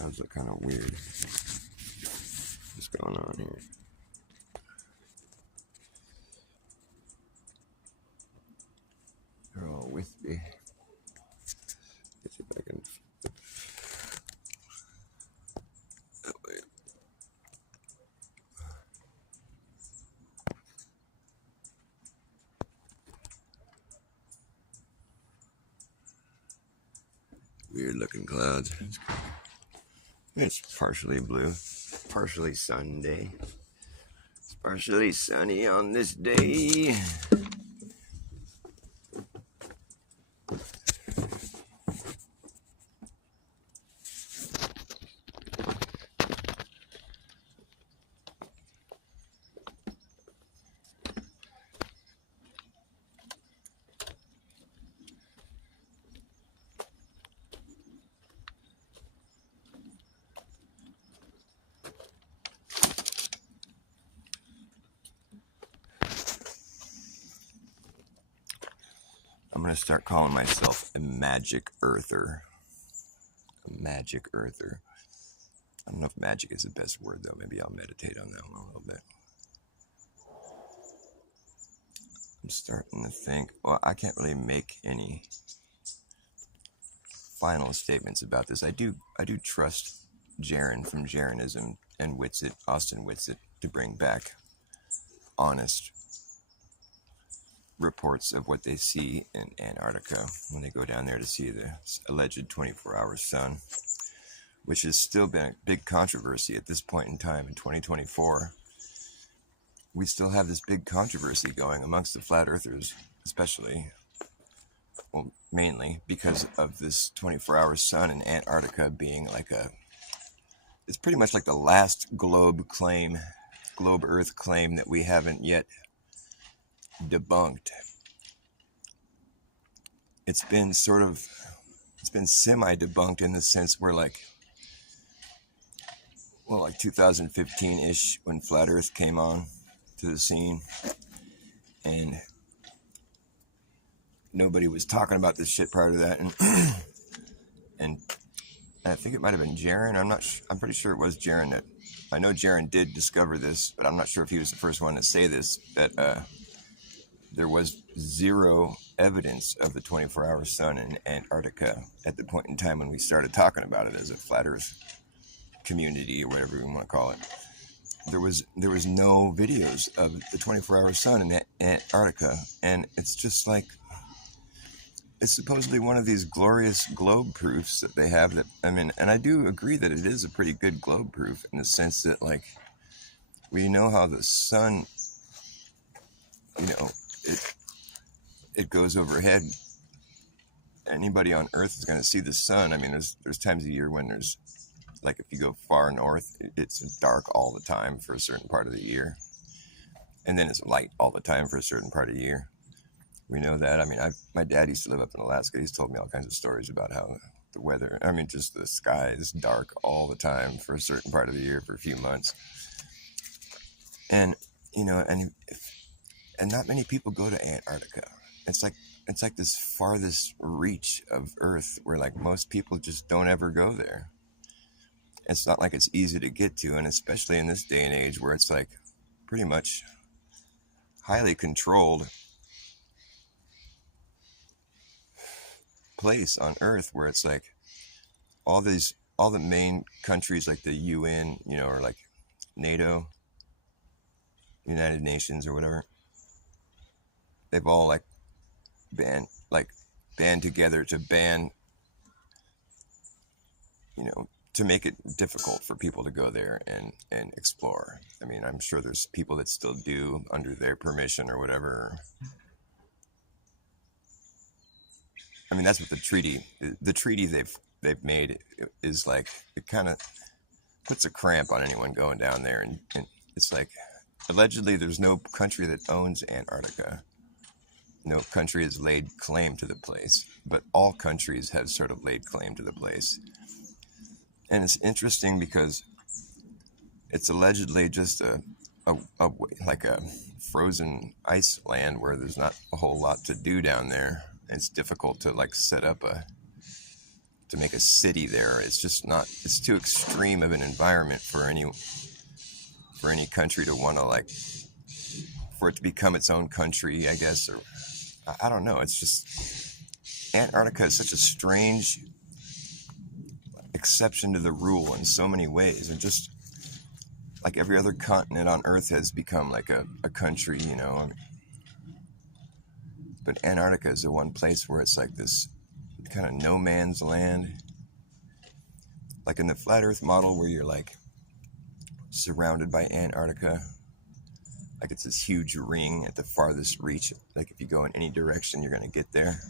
Clouds look kind of weird. What's going on here? They're all wispy. Let's see if I can. That way. Weird looking clouds. It's partially blue, partially Sunday. It's partially sunny on this day. I'm going to start calling myself a magic earther. A magic earther. I don't know if magic is the best word, though. Maybe I'll meditate on that one a little bit. I'm starting to think, well, I can't really make any final statements about this. I do trust Jaron from Jaronism and Whitsitt, Austin Whitsitt, to bring back honest reports of what they see in Antarctica when they go down there to see the alleged 24-hour sun, which has still been a big controversy at this point in time in 2024. We still have this big controversy going amongst the flat earthers, especially, well, mainly because of this 24-hour sun in Antarctica being like it's pretty much like the last globe Earth claim that we haven't yet debunked. It's been semi-debunked in the sense where like 2015-ish when Flat Earth came on to the scene and nobody was talking about this shit prior to that, and I think it might have been Jaron. I'm pretty sure it was Jaron that, I know Jaron did discover this, but I'm not sure if he was the first one to say this, that there was zero evidence of the 24-hour sun in Antarctica at the point in time when we started talking about it as a flat earth community or whatever we want to call it. There was no videos of the 24-hour sun in Antarctica, and it's just like, it's supposedly one of these glorious globe proofs that they have that, I mean, and I do agree that it is a pretty good globe proof in the sense that, like, we know how the sun, it goes overhead. Anybody on Earth is going to see the sun. I mean, there's times of year when there's, like, if you go far north, it's dark all the time for a certain part of the year. And then it's light all the time for a certain part of the year. We know that. I mean, my dad used to live up in Alaska. He's told me all kinds of stories about how the weather, I mean, just the sky is dark all the time for a certain part of the year for a few months. And, and not many people go to Antarctica. It's like this farthest reach of Earth where, like, most people just don't ever go there. It's not like it's easy to get to, and especially in this day and age where it's like pretty much highly controlled place on Earth, where it's like all the main countries like the UN, or like NATO, United Nations or whatever, they've all like band together to ban, to make it difficult for people to go there and explore. I mean, I'm sure there's people that still do under their permission or whatever. I mean, that's what the treaty they've made is like, it kind of puts a cramp on anyone going down there. And it's like, allegedly, there's no country that owns Antarctica. No country has laid claim to the place, but all countries have sort of laid claim to the place. And it's interesting because it's allegedly just a frozen ice land where there's not a whole lot to do down there. It's difficult to like set up to make a city there. It's just not. It's too extreme of an environment for any country to want to, like, for it to become its own country, I guess. Or I don't know. It's just Antarctica is such a strange exception to the rule in so many ways, and just like every other continent on Earth has become like a country, you know. But Antarctica is the one place where it's like this kind of no man's land. Like in the flat Earth model, where you're like surrounded by Antarctica, like it's this huge ring at the farthest reach. Like if you go in any direction, you're going to get there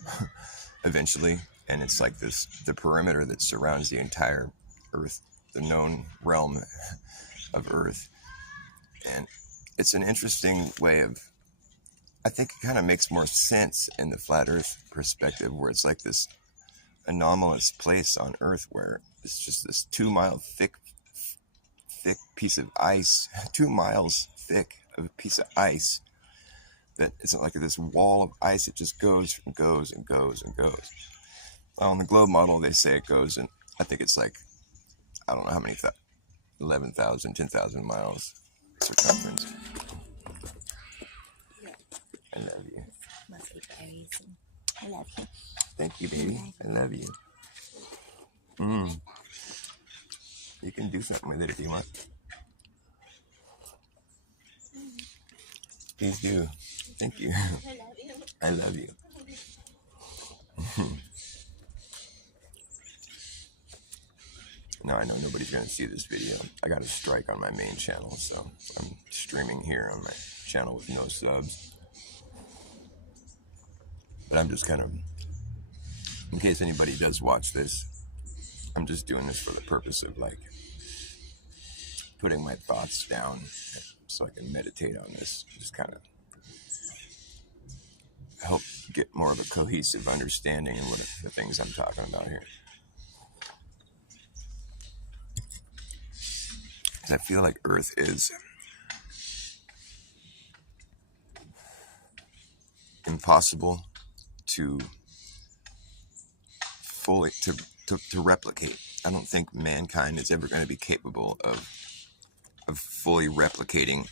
eventually. And it's like the perimeter that surrounds the entire Earth, the known realm of Earth. And it's an interesting way of, I think it kind of makes more sense in the flat Earth perspective, where it's like this anomalous place on Earth where it's just this 2 mile thick piece of ice, 2 miles thick of a piece of ice that isn't like this wall of ice. It just goes and goes and goes and goes. On the globe model, they say it goes, and I think it's like, I don't know how many, 11,000, 10,000 miles circumference. I love you. I love you. Thank you, baby. I love you. You can do something with it if you want. Please do. Thank you. I love you. Now I know nobody's going to see this video. I got a strike on my main channel, so I'm streaming here on my channel with no subs. But I'm just kind of, in case anybody does watch this, I'm just doing this for the purpose of like putting my thoughts down so I can meditate on this. Just kind of help get more of a cohesive understanding in what the things I'm talking about here. Because I feel like Earth is impossible to fully to replicate. I don't think mankind is ever going to be capable of fully replicating,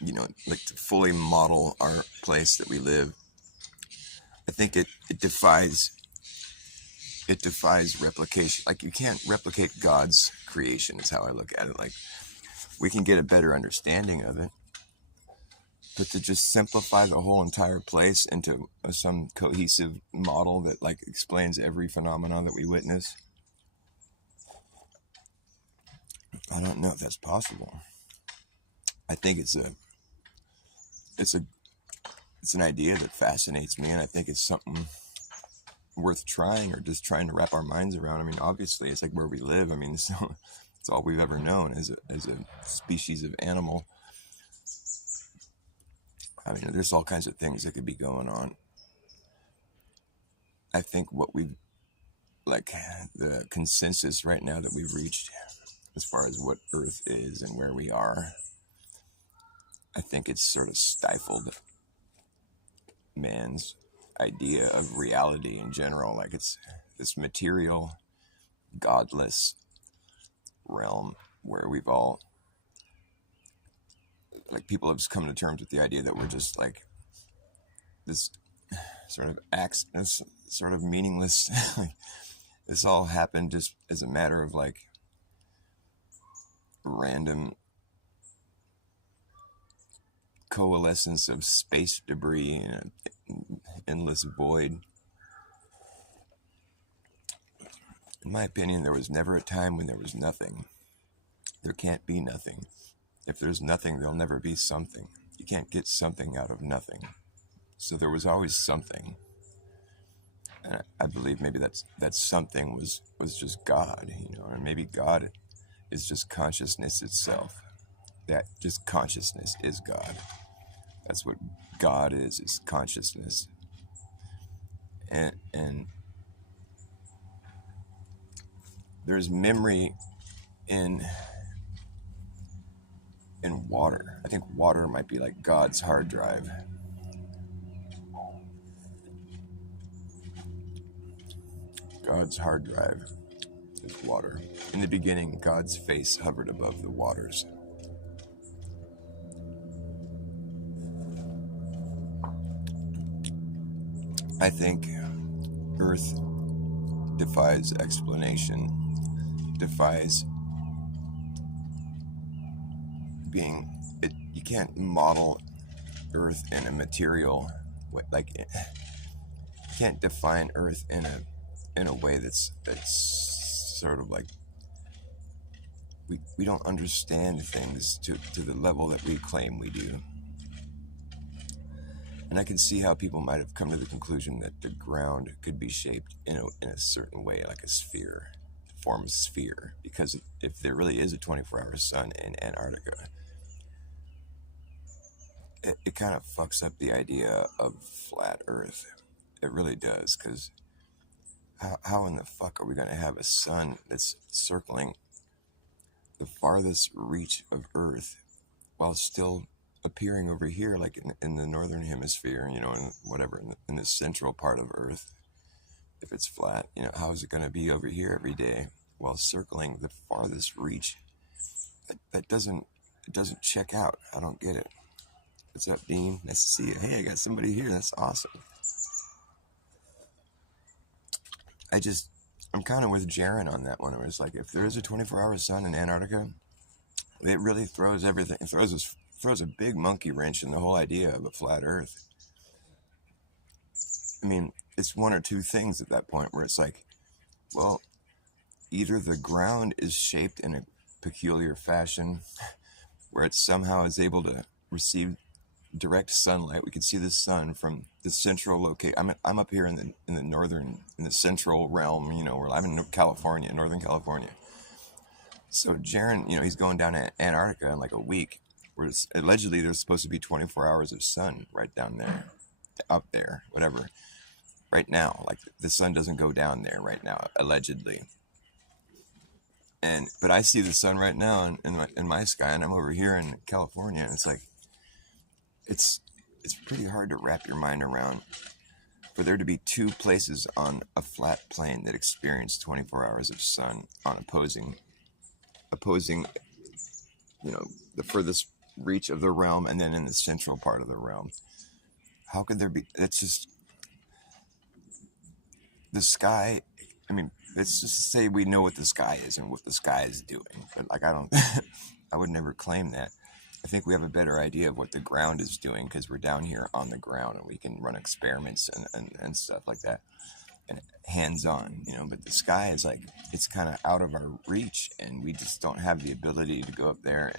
you know, like to fully model our place that we live. I think it defies replication. Like you can't replicate God's creation is how I look at it. Like we can get a better understanding of it, but to just simplify the whole entire place into some cohesive model that like explains every phenomenon that we witness, I don't know if that's possible. I think it's an idea that fascinates me, and I think it's something worth trying, or just trying to wrap our minds around. I mean, obviously, it's like where we live. I mean, it's all we've ever known as a species of animal. I mean, there's all kinds of things that could be going on. I think what we've, like, the consensus right now that we've reached as far as what Earth is and where we are, I think it's sort of stifled man's idea of reality in general. Like it's this material, godless realm where we've all, like, people have just come to terms with the idea that we're just like this sort of acts, this sort of meaningless. Like, this all happened just as a matter of like random coalescence of space debris in an endless void. In my opinion, there was never a time when there was nothing. There can't be nothing. If there's nothing, there'll never be something. You can't get something out of nothing. So there was always something. And I believe maybe that something was just God, you know, and maybe God is just consciousness itself. That just consciousness is God. That's what God is consciousness. And there's memory in water. I think water might be like God's hard drive. God's hard drive is water. In the beginning, God's face hovered above the waters. I think Earth defies explanation, defies being. You can't model Earth in a material way, like you can't define Earth in a way that's sort of like we don't understand things to the level that we claim we do. And I can see how people might have come to the conclusion that the ground could be shaped in a certain way, like a sphere, form a sphere. Because if there really is a 24-hour sun in Antarctica, it kind of fucks up the idea of flat Earth. It really does, because how in the fuck are we going to have a sun that's circling the farthest reach of Earth while still appearing over here, like in the northern hemisphere, in whatever, in the central part of Earth, if it's flat, how is it going to be over here every day while circling the farthest reach? It doesn't check out. I don't get it. What's up, Dean? Nice to see you. Hey, I got somebody here. That's awesome. I'm kind of with Jaron on that one. It was like, if there is a 24-hour sun in Antarctica, it really throws everything. It throws a big monkey wrench in the whole idea of a flat Earth. I mean, it's one or two things at that point where it's like, well, either the ground is shaped in a peculiar fashion where it somehow is able to receive direct sunlight. We can see the sun from the central location. I'm up here in the northern, in the central realm, where I'm in California, Northern California. So Jaron, he's going down to Antarctica in like a week, where allegedly there's supposed to be 24 hours of sun right down there, up there, whatever. Right now, like the sun doesn't go down there right now, allegedly. But I see the sun right now in my sky, and I'm over here in California, and it's like, it's pretty hard to wrap your mind around for there to be two places on a flat plane that experience 24 hours of sun on opposing, the furthest reach of the realm, and then in the central part of the realm. How could there be? It's just the sky. I mean, let's just say we know what the sky is and what the sky is doing, but like I would never claim that. I think we have a better idea of what the ground is doing because we're down here on the ground and we can run experiments and stuff like that, and hands-on, but the sky is like, it's kind of out of our reach, and we just don't have the ability to go up there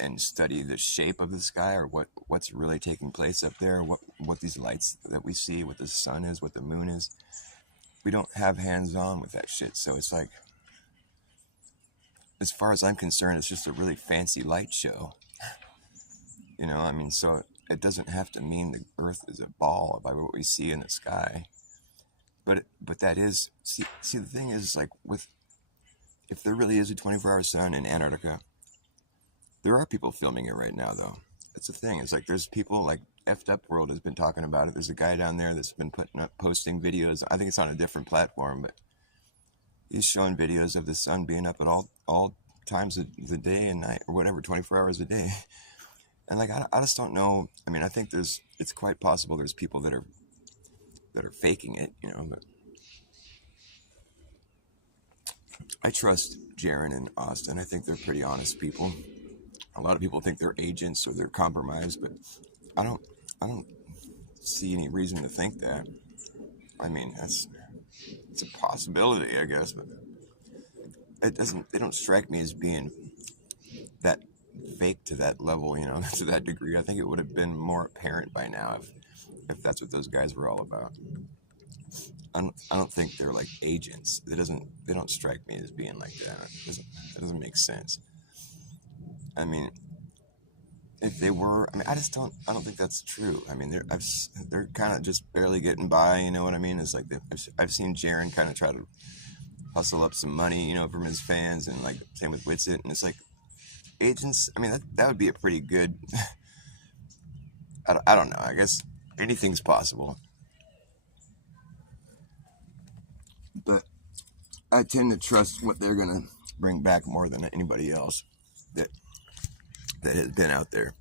and study the shape of the sky, or what's really taking place up there, what these lights that we see, what the sun is, what the moon is. We don't have hands-on with that shit, so it's like, as far as I'm concerned, it's just a really fancy light show. So it doesn't have to mean the Earth is a ball by what we see in the sky. But that is, see the thing is, like, if there really is a 24-hour sun in Antarctica, there are people filming it right now, though. That's the thing. It's like, there's people, like, Effed Up World has been talking about it. There's a guy down there that's been posting videos. I think it's on a different platform, but he's showing videos of the sun being up at all times of the day and night, or whatever, 24 hours a day. And like, I just don't know. I mean, I think it's quite possible there's people that are faking it, but I trust Jaron and Austin. I think they're pretty honest people. A lot of people think they're agents or they're compromised, but I don't see any reason to think that. I mean, it's a possibility, I guess, but they don't strike me as being that fake to that level, to that degree. I think it would have been more apparent by now if that's what those guys were all about. I don't think they're like agents. They don't strike me as being like that. It doesn't make sense. I mean, if they were, I don't think that's true. I mean, they're kind of just barely getting by, you know what I mean? It's like, I've seen Jaron kind of try to hustle up some money, from his fans, and like, same with Witsit, and it's like, agents, I mean, that would be a pretty good, I don't know, I guess anything's possible. But I tend to trust what they're gonna bring back more than anybody else that has been out there.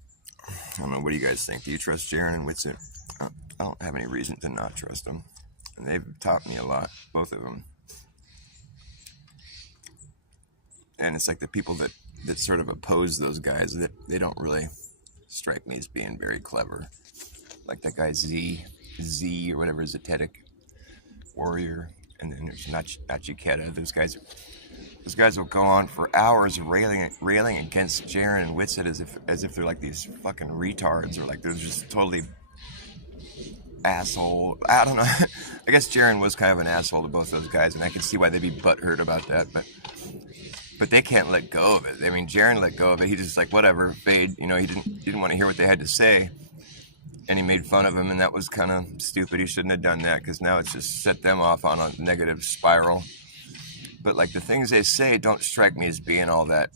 I don't know. What do you guys think? Do you trust Jaron and Whitsitt? I don't have any reason to not trust them, and they've taught me a lot, both of them. And it's like the people that sort of oppose those guys, that they don't really strike me as being very clever. Like that guy Z or whatever, Zetetic Warrior, and then there's Nachiketa. Those guys will go on for hours railing against Jaron and Whitsitt as if they're like these fucking retards, or like they're just totally asshole. I don't know. I guess Jaron was kind of an asshole to both those guys, and I can see why they'd be butthurt about that, but they can't let go of it. I mean, Jaron let go of it. He just like, whatever, fade. You know, he didn't want to hear what they had to say, and he made fun of him, and that was kind of stupid. He shouldn't have done that, because now it's just set them off on a negative spiral. But like the things they say don't strike me as being all that.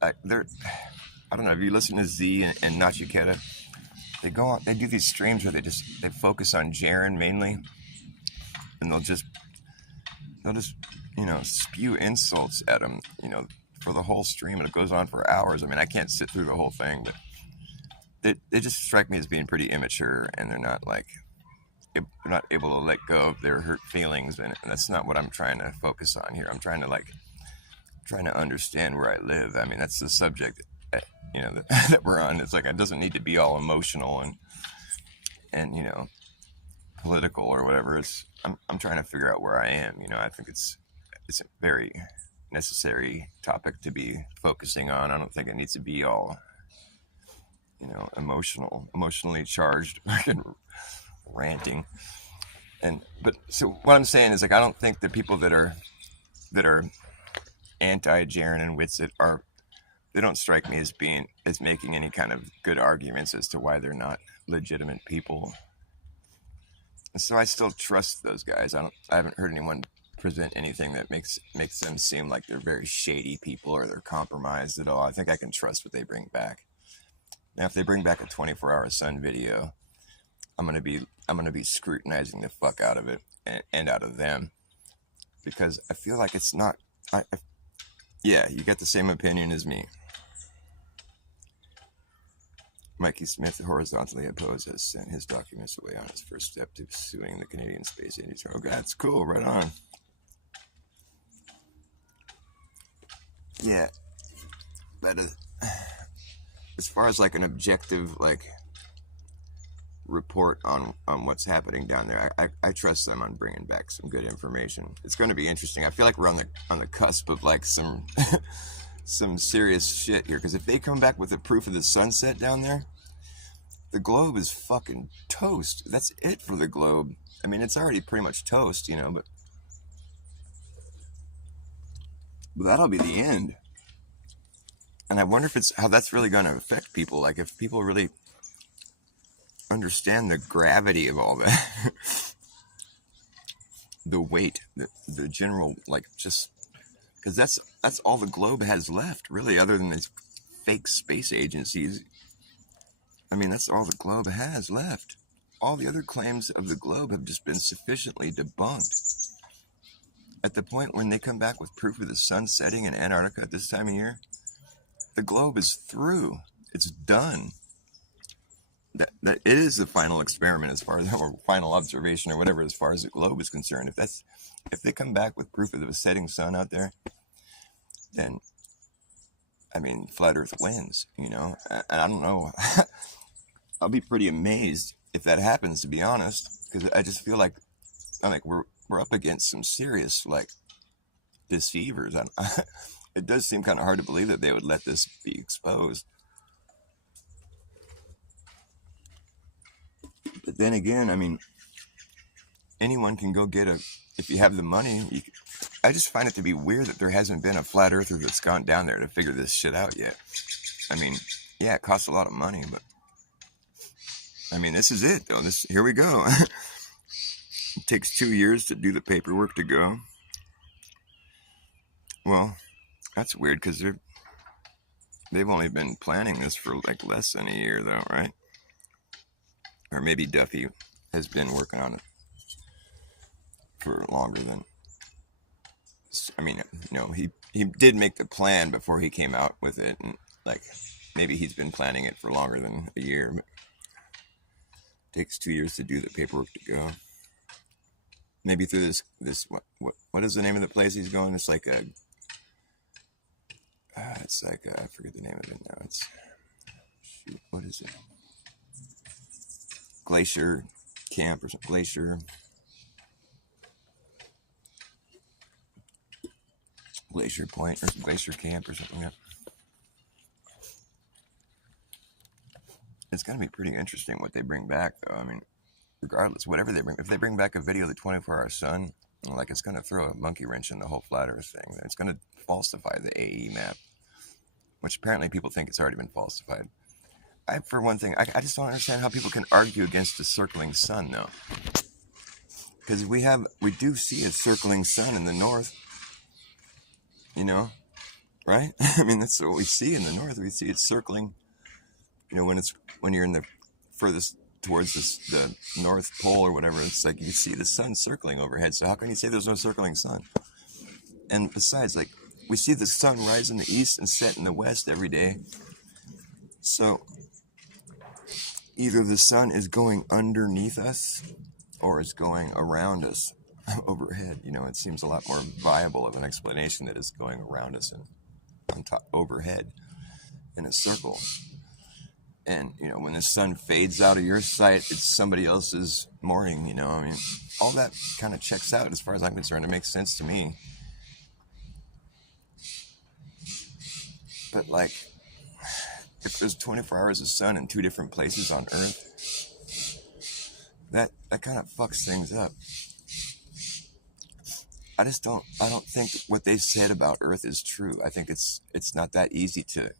I don't know. If you listen to Z and Nachiketa, they do these streams where they focus on Jaron mainly, and they'll just spew insults at him, for the whole stream, and it goes on for hours. I mean, I can't sit through the whole thing, but they just strike me as being pretty immature, and they're not able to let go of their hurt feelings, and that's not what I'm trying to focus on here. I'm trying to understand where I live. I mean, that's the subject that, that we're on. It's like, it doesn't need to be all emotional and political or whatever. I'm trying to figure out where I am. I think it's a very necessary topic to be focusing on. I don't think it needs to be all emotionally charged, fucking ranting. But so what I'm saying is, like, I don't think the people that are anti Jaron and Whitsitt they don't strike me as making any kind of good arguments as to why they're not legitimate people. So I still trust those guys. I haven't heard anyone present anything that makes them seem like they're very shady people or they're compromised at all. I think I can trust what they bring back. Now, if they bring back a 24-hour sun video, I'm gonna be scrutinizing the fuck out of it and out of them, because I feel like it's not. Yeah, you got the same opinion as me. Mikey Smith, horizontally opposed, has sent his documents away on his first step to suing the Canadian Space Agency. Oh, that's cool. Right on. Yeah, but as far as like an objective report on what's happening down there, I trust them on bringing back some good information. It's going to be interesting. I feel like we're on the cusp of like some some serious shit here, because if they come back with the proof of the sunset down there, the globe is fucking toast. That's it for the globe. I mean, it's already pretty much toast, but that'll be the end. And I wonder how that's really going to affect people. Like, if people really understand the gravity of all that, the weight, the general, just because that's all the globe has left, really, other than these fake space agencies. I mean, that's all the globe has left. All the other claims of the globe have just been sufficiently debunked. At the point when they come back with proof of the sun setting in Antarctica at this time of year, the globe is through. It's done. That it is the final experiment, as far as, or final observation, or whatever, as far as the globe is concerned. If they come back with proof of the setting sun out there, then, I mean, flat Earth wins. And I don't know. I'll be pretty amazed if that happens, to be honest, because I just feel like we're up against some serious deceivers. It does seem kind of hard to believe that they would let this be exposed. But then again, I mean, anyone can go get if you have the money. I just find it to be weird that there hasn't been a flat earther that's gone down there to figure this shit out yet. I mean, yeah, it costs a lot of money, but I mean, this is it, though. Here we go. It takes 2 years to do the paperwork to go. Well, that's weird, because they've only been planning this for less than a year, though, right? Or maybe Duffy has been working on it for longer than. I mean, he did make the plan before he came out with it, and like maybe he's been planning it for longer than a year. But it takes 2 years to do the paperwork to go. Maybe through this what is the name of the place he's going? It's like a I forget the name of it now. It's what is it? Glacier Camp or something. Glacier Point or Glacier Camp or something. Yeah. It's going to be pretty interesting what they bring back, though. I mean, regardless, whatever they bring, if they bring back a video of the 24-hour sun, like it's going to throw a monkey wrench in the whole flat Earth thing. It's going to falsify the AE map, which apparently people think it's already been falsified. For one thing, I just don't understand how people can argue against a circling sun, though. Because we do see a circling sun in the north, right? I mean, that's what we see in the north. We see it circling, when you're in the furthest towards the North Pole or whatever, it's like you see the sun circling overhead. So how can you say there's no circling sun? And besides, like, we see the sun rise in the east and set in the west every day. So either the sun is going underneath us or it's going around us overhead. It seems a lot more viable of an explanation that it's going around us and on top overhead in a circle. And, when the sun fades out of your sight, it's somebody else's morning, I mean, all that kind of checks out as far as I'm concerned. It makes sense to me. But, like, if there's 24 hours of sun in 2 different places on Earth, that kind of fucks things up. I don't think what they said about Earth is true. I think it's not that easy to.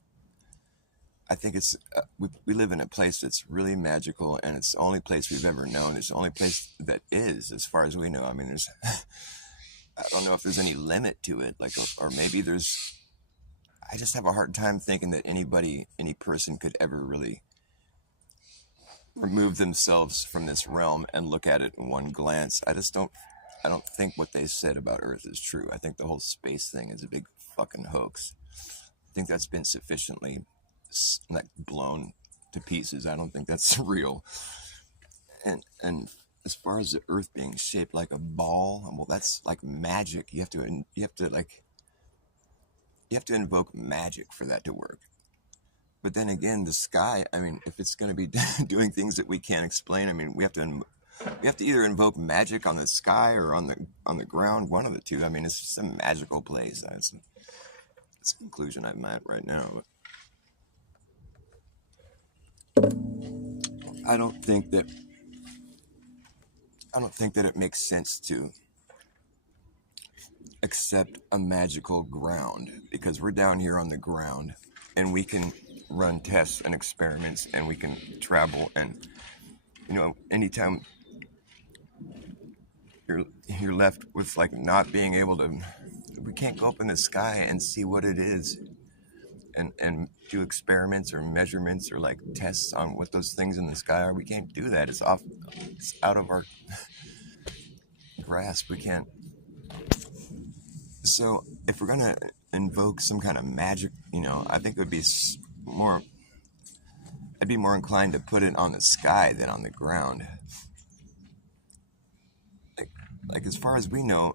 I think it's we live in a place that's really magical, and it's the only place we've ever known. It's the only place that is, as far as we know. I mean, I don't know if there's any limit to it, like, or maybe there's. I just have a hard time thinking that any person could ever really remove themselves from this realm and look at it in one glance. I don't think what they said about Earth is true. I think the whole space thing is a big fucking hoax. I think that's been sufficiently blown to pieces. I don't think that's real. And as far as the Earth being shaped like a ball, well, that's like magic. You have to invoke magic for that to work. But then again, the sky, I mean, if it's going to be doing things that we can't explain, I mean, we have to either invoke magic on the sky or on the ground, one of the two. I mean, it's just a magical place. That's a conclusion I'm at right now. I don't think that it makes sense to accept a magical ground, because we're down here on the ground and we can run tests and experiments and we can travel, and anytime you're left with like not being able to, we can't go up in the sky and see what it is and do experiments or measurements or like tests on what those things in the sky are. We can't do that. It's out of our grasp. We can't. So if we're gonna invoke some kind of magic, I think it would be more. I'd be more inclined to put it on the sky than on the ground. Like as far as we know,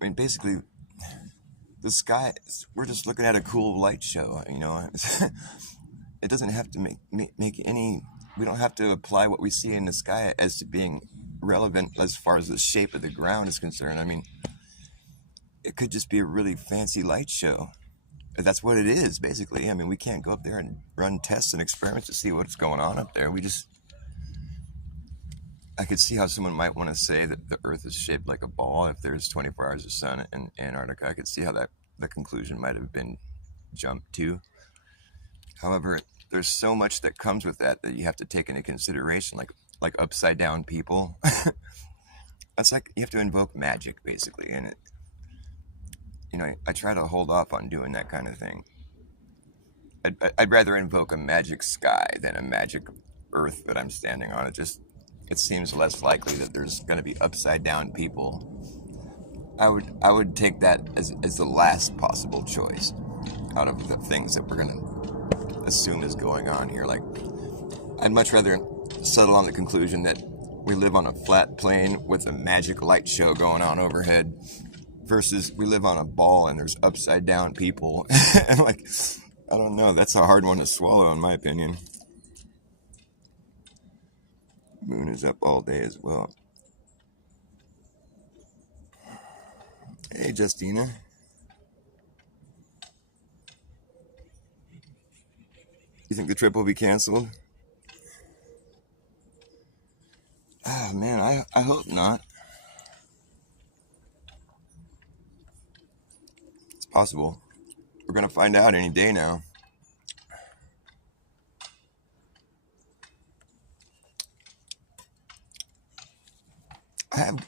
I mean, basically, the sky, we're just looking at a cool light show, It doesn't have to make any, we don't have to apply what we see in the sky as to being relevant as far as the shape of the ground is concerned. I mean, it could just be a really fancy light show. That's what it is, basically. I mean, we can't go up there and run tests and experiments to see what's going on up there. I could see how someone might want to say that the Earth is shaped like a ball if there's 24 hours of sun in Antarctica. I could see how the conclusion might have been jumped to. However, there's so much that comes with that you have to take into consideration, like upside down people. That's like you have to invoke magic, basically, and I try to hold off on doing that kind of thing. I'd rather invoke a magic sky than a magic Earth that I'm standing on. It just it seems less likely that there's going to be upside down people. I would take that as the last possible choice out of the things that we're going to assume is going on here. Like, I'd much rather settle on the conclusion that we live on a flat plane with a magic light show going on overhead versus we live on a ball and there's upside down people. And like, I don't know, that's a hard one to swallow in my opinion. Moon is up all day as well. Hey, Justina. You think the trip will be canceled? Oh, man, I hope not. It's possible. We're going to find out any day now.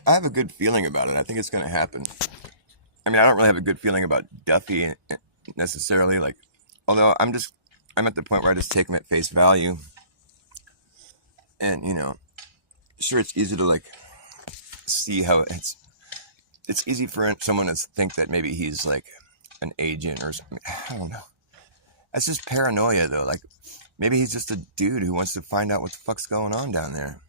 I have a good feeling about it. I think it's going to happen. I mean, I don't really have a good feeling about Duffy necessarily. Like, although I'm at the point where I just take him at face value. And, sure, it's easy to like see how it's easy for someone to think that maybe he's like an agent or something. I don't know. That's just paranoia though. Like, maybe he's just a dude who wants to find out what the fuck's going on down there.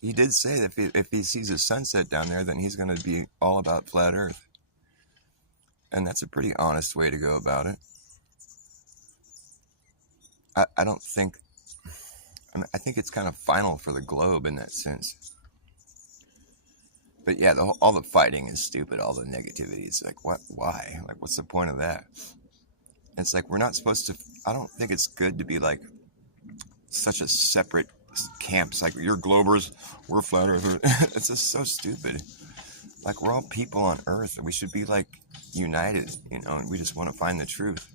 He did say that if he sees a sunset down there, then he's going to be all about flat Earth. And that's a pretty honest way to go about it. I don't think... I think it's kind of final for the globe in that sense. But yeah, all the fighting is stupid. All the negativity is like, what? Why? Like, what's the point of that? It's like, we're not supposed to... I don't think it's good to be like such a separate camps. Like, you're globers, we're flat earthers. It's just so stupid. Like, we're all people on Earth, and we should be like united, and we just want to find the truth.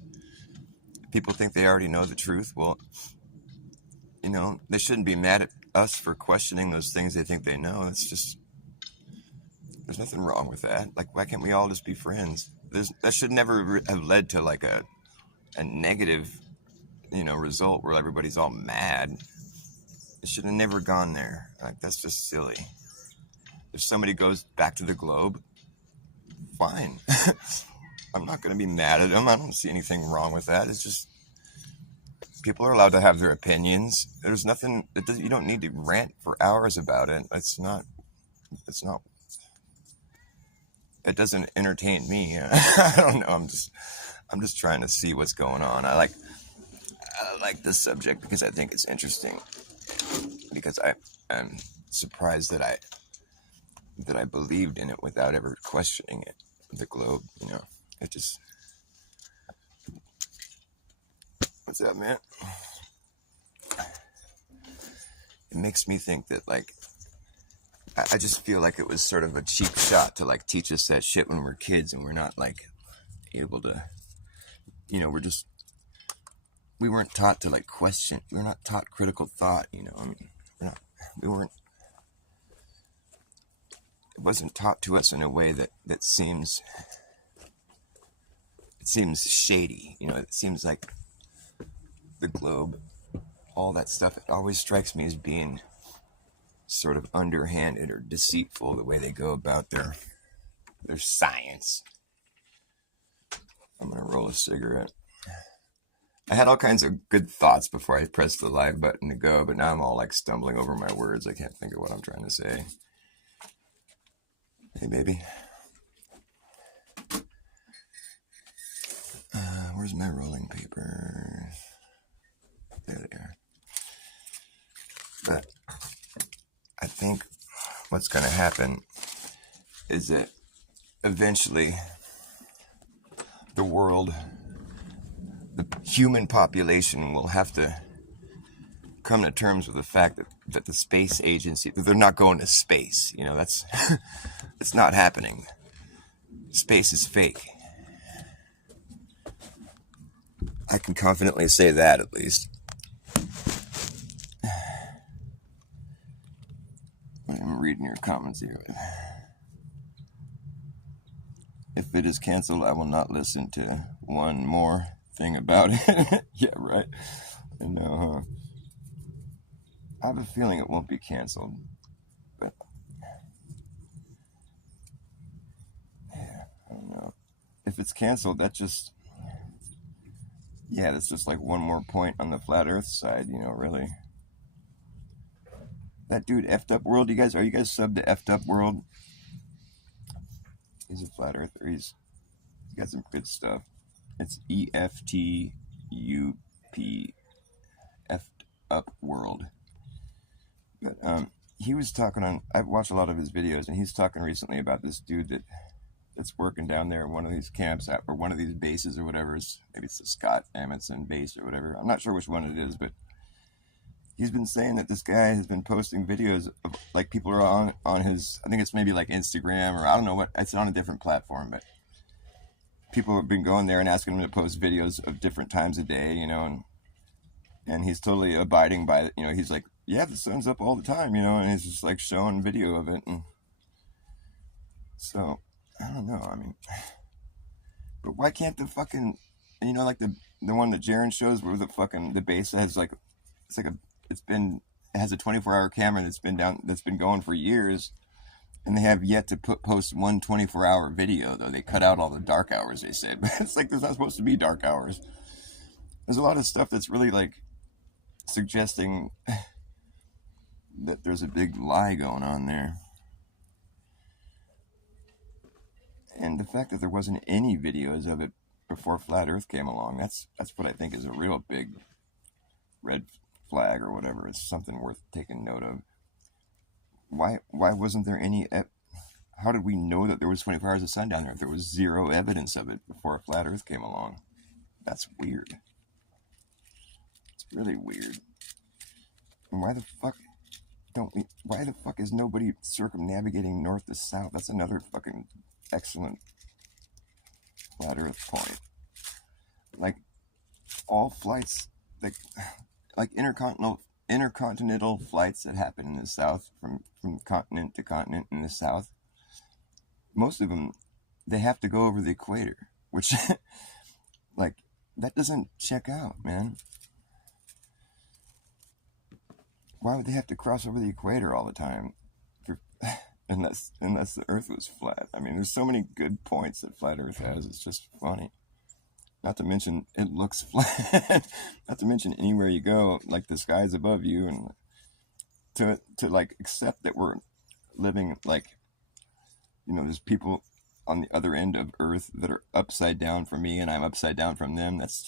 People think they already know the truth. Well, they shouldn't be mad at us for questioning those things they think they know. It's just, there's nothing wrong with that. Like, why can't we all just be friends? That should never have led to like a negative, result where everybody's all mad. It should have never gone there. Like, that's just silly. If somebody goes back to the globe, fine. I'm not going to be mad at them. I don't see anything wrong with that. It's just, people are allowed to have their opinions. There's nothing, you don't need to rant for hours about it. It doesn't entertain me. I don't know. I'm just trying to see what's going on. I like this subject because I think it's interesting. Because I'm surprised that I believed in it without ever questioning it. The globe, it just... What's up, man? It makes me think that, like, I just feel like it was sort of a cheap shot to, like, teach us that shit when we're kids and we're not, like, able to, we weren't taught to, like, question. We're not taught critical thought, I mean, it wasn't taught to us in a way that seems shady, it seems like the globe, all that stuff, it always strikes me as being sort of underhanded or deceitful, the way they go about their science. I'm gonna roll a cigarette. I had all kinds of good thoughts before I pressed the live button to go, but now I'm all like stumbling over my words. I can't think of what I'm trying to say. Hey, baby. Where's my rolling paper? There they are. But I think what's going to happen is that eventually the world, the human population will have to come to terms with the fact that the space agency, that they're not going to space. That's, it's not happening. Space is fake. I can confidently say that, at least. I'm reading your comments here. If it is canceled, I will not listen to one more thing about it. Yeah, right. I know, huh? I have a feeling it won't be canceled. if it's canceled, that just, yeah, that's just like one more point on the flat Earth side, you know, really. That dude, Effed Up World, are you guys subbed to Effed Up World? He's a flat earther. He's got some good stuff. It's EFTUP, Effed Up World. But he was talking on. I've watched a lot of his videos, and he's talking recently about this dude that's working down there at one of these camps or one of these bases or whatever. Maybe it's the Scott Amundsen base or whatever. I'm not sure which one it is, but he's been saying that this guy has been posting videos of, like, people are on his, I think it's maybe like Instagram, or I don't know what, it's on a different platform, but people have been going there and asking him to post videos of different times a day, you know, and he's totally abiding by it. You know, he's like, yeah, the sun's up all the time, you know, and he's just like showing video of it. And so I don't know, I mean, but why can't the fucking, you know, like the one that Jaren shows where the base has like, it's like it has a 24-hour camera that's been going for years, and they have yet to post one 24-hour video, though. They cut out all the dark hours, they said. But it's like there's not supposed to be dark hours. There's a lot of stuff that's really like suggesting that there's a big lie going on there. And the fact that there wasn't any videos of it before Flat Earth came along, that's what I think is a real big red flag or whatever. It's something worth taking note of. Why wasn't there any? How did we know that there was 24 hours of sun down there if there was zero evidence of it before Flat Earth came along? That's weird. It's really weird. And why the fuck is nobody circumnavigating north to south? That's another fucking excellent Flat Earth point. Like, all flights, like intercontinental flights that happen in the south, from continent to continent in the south, most of them, they have to go over the equator, which like, that doesn't check out, man. Why would they have to cross over the equator all the time unless the Earth was flat? I mean, there's so many good points that Flat Earth has. It's just funny. Not to mention, it looks flat. Not to mention, anywhere you go, like, the sky's above you, and to like accept that we're living, like, you know, there's people on the other end of Earth that are upside down from me, and I'm upside down from them. That's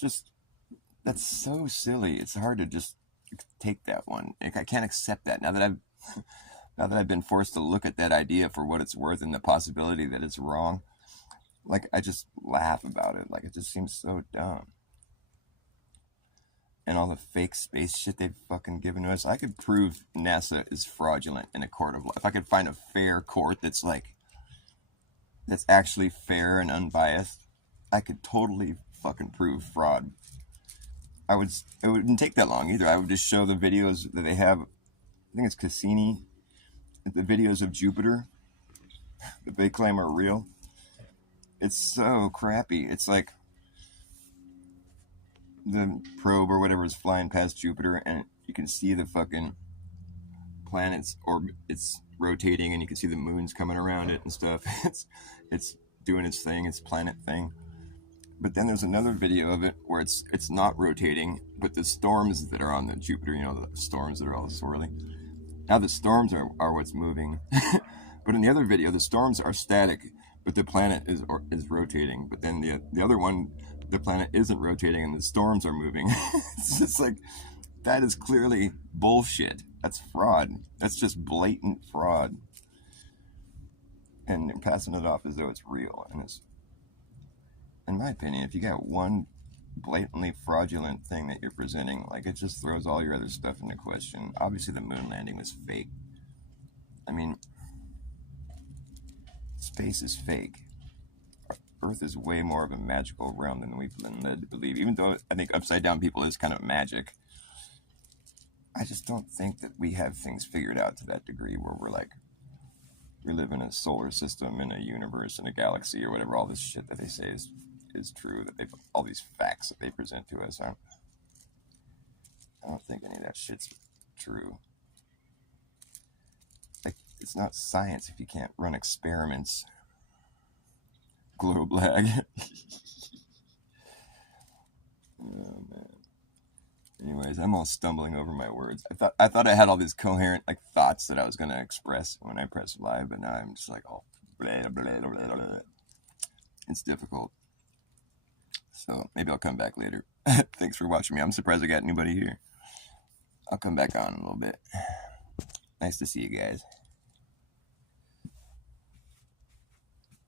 so silly. It's hard to just take that one. I can't accept that now that I've been forced to look at that idea for what it's worth and the possibility that it's wrong. Like, I just laugh about it. Like, it just seems so dumb. And all the fake space shit they've fucking given to us. I could prove NASA is fraudulent in a court of law. If I could find a fair court that's actually fair and unbiased, I could totally fucking prove fraud. It wouldn't take that long either. I would just show the videos that they have. I think it's Cassini. The videos of Jupiter that they claim are real. It's so crappy. It's like the probe or whatever is flying past Jupiter, and you can see the fucking planets, or it's rotating, and you can see the moons coming around it and stuff. It's doing its thing, its planet thing. But then there's another video of it where it's not rotating, but the storms that are on the Jupiter, you know, the storms that are all swirling. Now the storms are what's moving. But in the other video, the storms are static, but the planet is rotating. But then the other one, the planet isn't rotating and the storms are moving. It's just like, that is clearly bullshit. That's fraud. That's just blatant fraud. And they're passing it off as though it's real. And it's, in my opinion, if you got one blatantly fraudulent thing that you're presenting, like, it just throws all your other stuff into question. Obviously the moon landing was fake. I mean, space is fake. Earth is way more of a magical realm than we've been led to believe. Even though I think upside down people is kind of magic, I just don't think that we have things figured out to that degree where we're like, we live in a solar system, in a universe, in a galaxy, or whatever. All this shit that they say is true, that they've, all these facts that they present to us. I don't think any of that shit's true. Like, it's not science if you can't run experiments Globe lag. Oh man. Anyways, I'm all stumbling over my words. I thought I had all these coherent like thoughts that I was gonna express when I press live, but now I'm just like all blah blah blah blah blah. It's difficult. So maybe I'll come back later. Thanks for watching me. I'm surprised I got anybody here. I'll come back on in a little bit. Nice to see you guys.